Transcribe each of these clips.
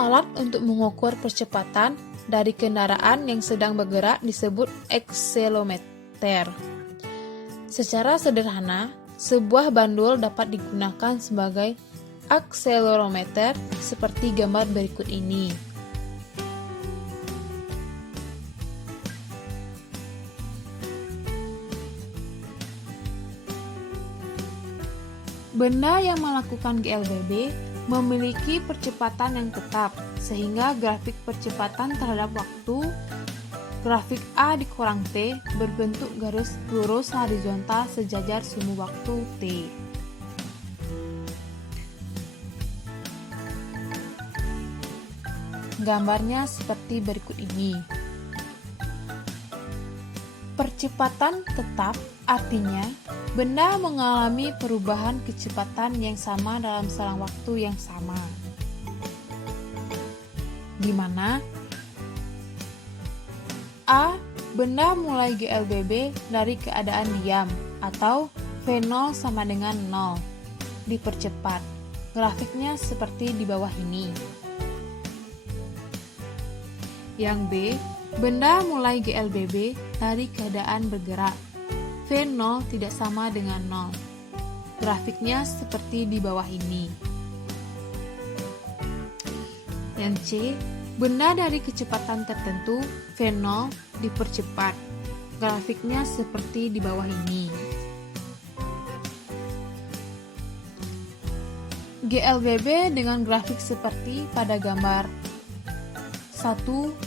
Alat untuk mengukur percepatan dari kendaraan yang sedang bergerak disebut akselerometer. Secara sederhana, sebuah bandul dapat digunakan sebagai akselerometer seperti gambar berikut ini. Benda yang melakukan GLBB memiliki percepatan yang tetap, sehingga grafik percepatan terhadap waktu, grafik A dikurang T, berbentuk garis lurus horizontal sejajar sumbu waktu T. Gambarnya seperti berikut ini. Percepatan tetap artinya benda mengalami perubahan kecepatan yang sama dalam selang waktu yang sama, di mana A. Benda mulai GLBB dari keadaan diam atau V0 sama dengan 0 dipercepat. Grafiknya seperti di bawah ini. Yang B. Benda mulai GLBB dari keadaan bergerak. V0 tidak sama dengan 0. Grafiknya seperti di bawah ini. Yang C. Benda dari kecepatan tertentu V0 dipercepat. Grafiknya seperti di bawah ini. GLBB dengan grafik seperti pada gambar 1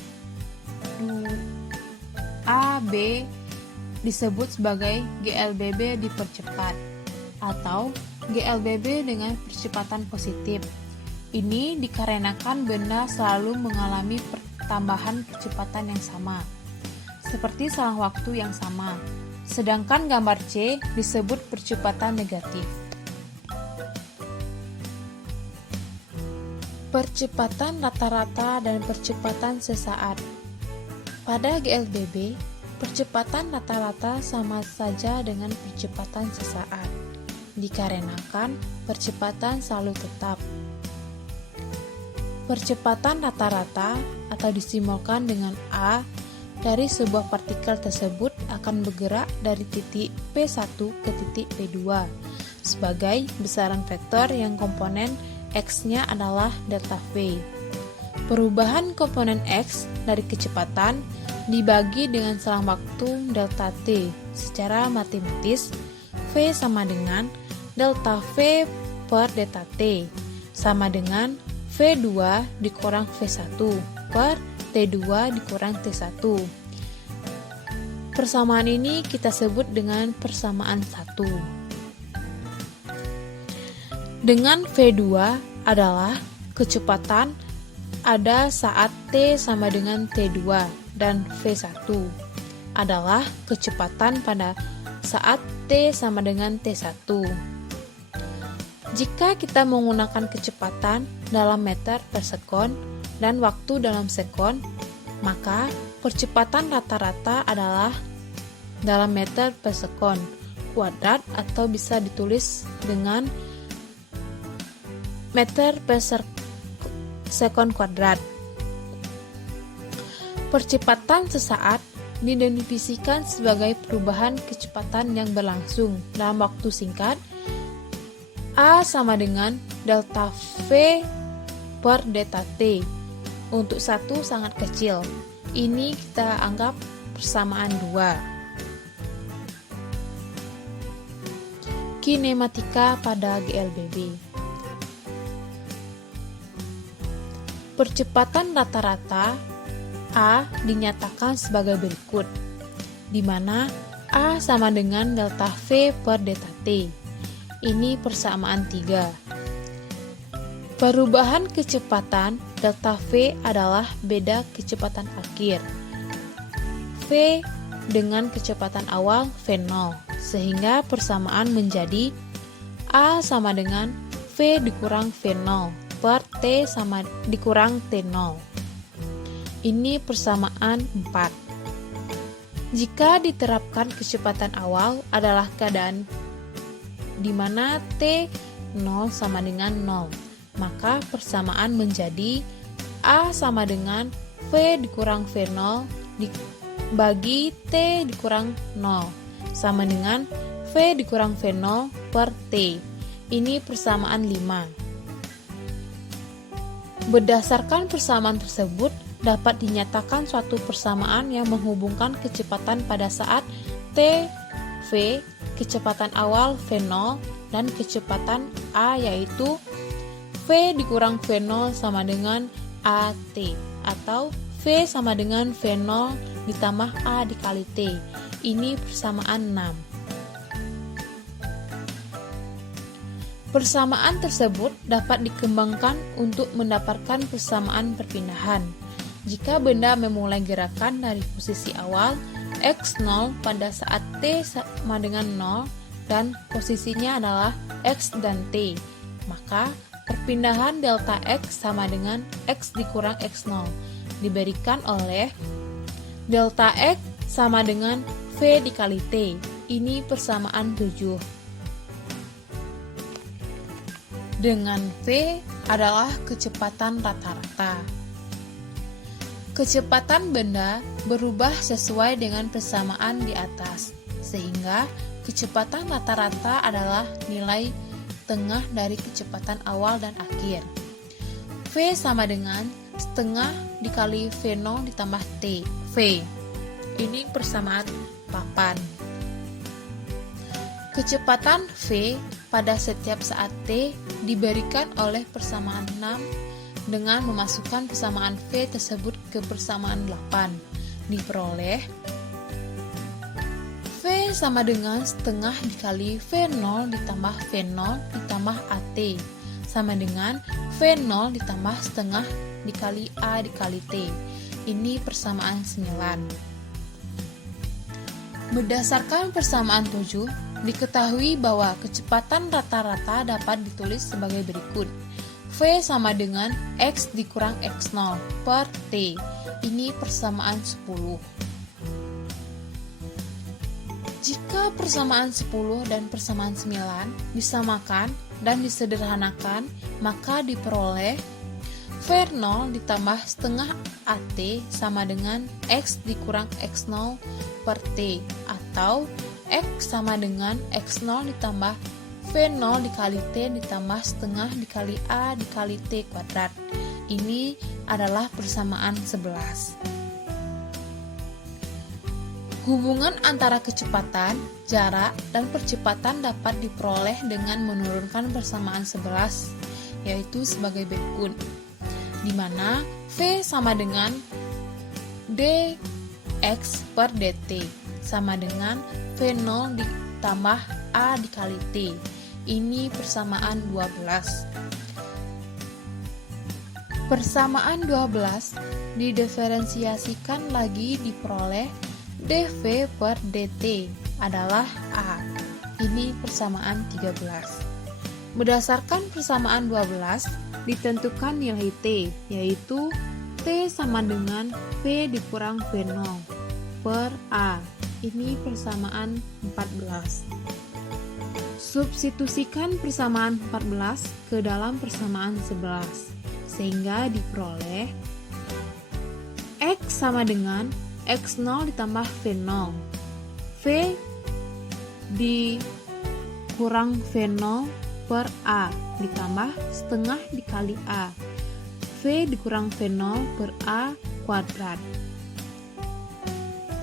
A, B disebut sebagai GLBB dipercepat atau GLBB dengan percepatan positif. Ini dikarenakan benda selalu mengalami pertambahan kecepatan yang sama, seperti selang waktu yang sama. Sedangkan gambar C disebut percepatan negatif. Percepatan rata-rata dan percepatan sesaat. Pada GLBB, percepatan rata-rata sama saja dengan percepatan sesaat, dikarenakan percepatan selalu tetap. Percepatan rata-rata atau disimbolkan dengan A dari sebuah partikel tersebut akan bergerak dari titik P1 ke titik P2 sebagai besaran vektor yang komponen X-nya adalah delta V. Perubahan komponen X dari kecepatan dibagi dengan selang waktu delta T. Secara matematis, V sama dengan delta V per delta T sama dengan V2 dikurang V1 per T2 dikurang T1. Persamaan ini kita sebut dengan persamaan 1. Dengan V2 adalah kecepatan ada saat T sama dengan T2 dan V1 adalah kecepatan pada saat T sama dengan T1. Jika kita menggunakan kecepatan dalam meter per sekon dan waktu dalam sekon, maka percepatan rata-rata adalah dalam meter per sekon kuadrat atau bisa ditulis dengan meter per sekon kuadrat. Percepatan sesaat didefinisikan sebagai perubahan kecepatan yang berlangsung dalam waktu singkat. A sama dengan delta V per delta T. Untuk satu sangat kecil. Ini kita anggap persamaan 2. Kinematika pada GLBB. Percepatan rata-rata A dinyatakan sebagai berikut, di mana A sama dengan delta V per delta T. Ini persamaan 3. Perubahan kecepatan delta V adalah beda kecepatan akhir V dengan kecepatan awal V0, sehingga persamaan menjadi A sama dengan V dikurang V0 per T sama dikurang T0. Ini persamaan 4. Jika diterapkan kecepatan awal adalah keadaan di mana T 0 sama dengan 0, maka persamaan menjadi A sama dengan V dikurang V0 dibagi T dikurang 0 sama dengan V dikurang V0 per T. Ini persamaan 5. Berdasarkan persamaan tersebut, dapat dinyatakan suatu persamaan yang menghubungkan kecepatan pada saat T, V, kecepatan awal V0, dan kecepatan A yaitu V dikurang V0 sama dengan AT, atau V sama dengan V0 ditambah A dikali T. Ini persamaan 6. Persamaan tersebut dapat dikembangkan untuk mendapatkan persamaan perpindahan. Jika benda memulai gerakan dari posisi awal x0 pada saat T sama dengan 0 dan posisinya adalah X dan T, maka perpindahan delta X sama dengan X dikurang X0 diberikan oleh delta X sama dengan V dikali T. Ini persamaan 7. Dengan V adalah kecepatan rata-rata. Kecepatan benda berubah sesuai dengan persamaan di atas, sehingga kecepatan rata-rata adalah nilai tengah dari kecepatan awal dan akhir. V sama dengan setengah dikali V0 ditambah T, V. Ini persamaan 8. Kecepatan V pada setiap saat T diberikan oleh persamaan 6 dengan memasukkan persamaan V tersebut ke persamaan 8. Diperoleh V sama dengan setengah dikali V0 ditambah V0 ditambah AT sama dengan V0 ditambah setengah dikali A dikali T. Ini persamaan 9. Berdasarkan persamaan 7, diketahui bahwa kecepatan rata-rata dapat ditulis sebagai berikut. V sama dengan X dikurang X0 per T. Ini persamaan 10. Jika persamaan 10 dan persamaan 9 disamakan dan disederhanakan, maka diperoleh V0 ditambah setengah AT sama dengan X dikurang X0 per T, atau X sama dengan X0 ditambah V0 dikali T ditambah setengah dikali A dikali T kuadrat. Ini adalah persamaan 11. Hubungan antara kecepatan, jarak, dan percepatan dapat diperoleh dengan menurunkan persamaan 11, yaitu sebagai berikut, di mana V sama dengan dx per dt sama dengan V0 ditambah A dikali T. Ini persamaan 12. Persamaan 12 didiferensiasikan lagi diperoleh dv per dt adalah A. Ini persamaan 13. Berdasarkan persamaan 12, ditentukan nilai T, yaitu T sama dengan V dikurang V0 per A. Ini persamaan 14. Substitusikan persamaan 14 ke dalam persamaan 11, sehingga diperoleh X sama dengan X0 ditambah V0, V dikurang V0 per A ditambah setengah dikali A, V dikurang V0 per A kuadrat.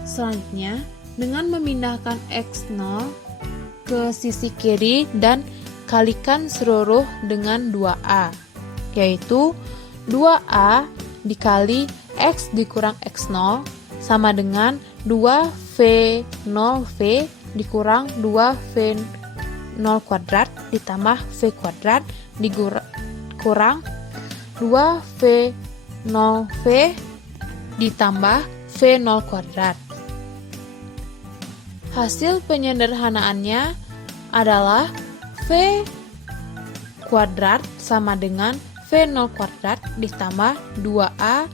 Selanjutnya, dengan memindahkan X0 ke sisi kiri dan kalikan seluruh dengan 2A, yaitu 2A dikali X dikurang X0 sama dengan 2V0V dikurang 2V0 kuadrat ditambah V kuadrat dikurang 2V0V ditambah V0 kuadrat. Hasil penyederhanaannya adalah V kuadrat sama dengan V0 kuadrat ditambah 2A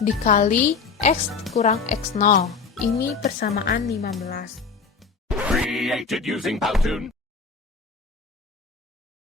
dikali X kurang X0. Ini persamaan 15. Created using Powtoon.